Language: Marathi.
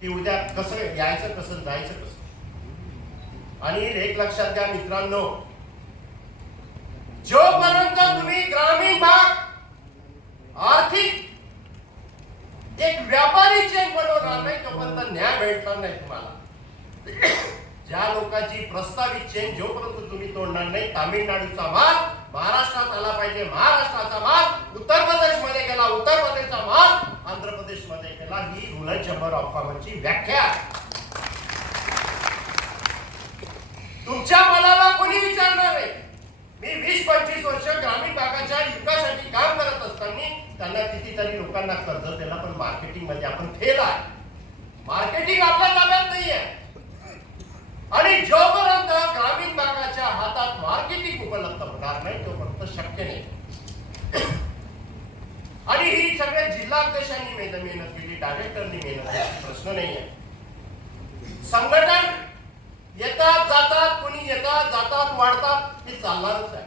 की उद्या कसं यायचं, कसं जायचं, कसं. आणि एक लक्षात घ्या मित्रांनो, जोपर्यंत तुम्ही ग्रामीण भाग आर्थिक एक व्यापारी चेन बनवणार नाही तोपर्यंत न्याय भेटणार नाही तुम्हाला. ज्या लोकांची प्रस्तावित चेन जोपर्यंत तुम्ही तोडणार नाही, तामिळनाडूचा माल महाराष्ट्रात आला पाहिजे, महाराष्ट्राचा माल उत्तर प्रदेश मध्ये गेला, उत्तर प्रदेशचा माल आंध्र प्रदेश मध्ये गेला, ही रुरल चेंबर ऑफ कॉमर्सची व्याख्या. तुमच्या मालाला कोणी विचारणार नाही. मी 20-25 वर्ष ग्रामीण भागाच्या विकासासाठी काम करत असताना त्यांना कितीतरी लोकांना कर्ज दिला, पण मार्केटिंग मध्ये आपण फेल आहे. मार्केटिंग आपल्या ताब्यात नाहीये. आणि जोपर्यंत ग्रामीण भागाच्या हातात मार्केटिंग उपलब्ध होणार नाही तोपर्यंत शक्य नाही. आणि ही सगळ्या जिल्हाध्यक्षांनी मेहनत केली, डायरेक्टरनी मेहनत केली, प्रश्न नाहीये. संघटन येतात जातात, कोणी येतात जातात वाढतात, हे चालणारच आहे.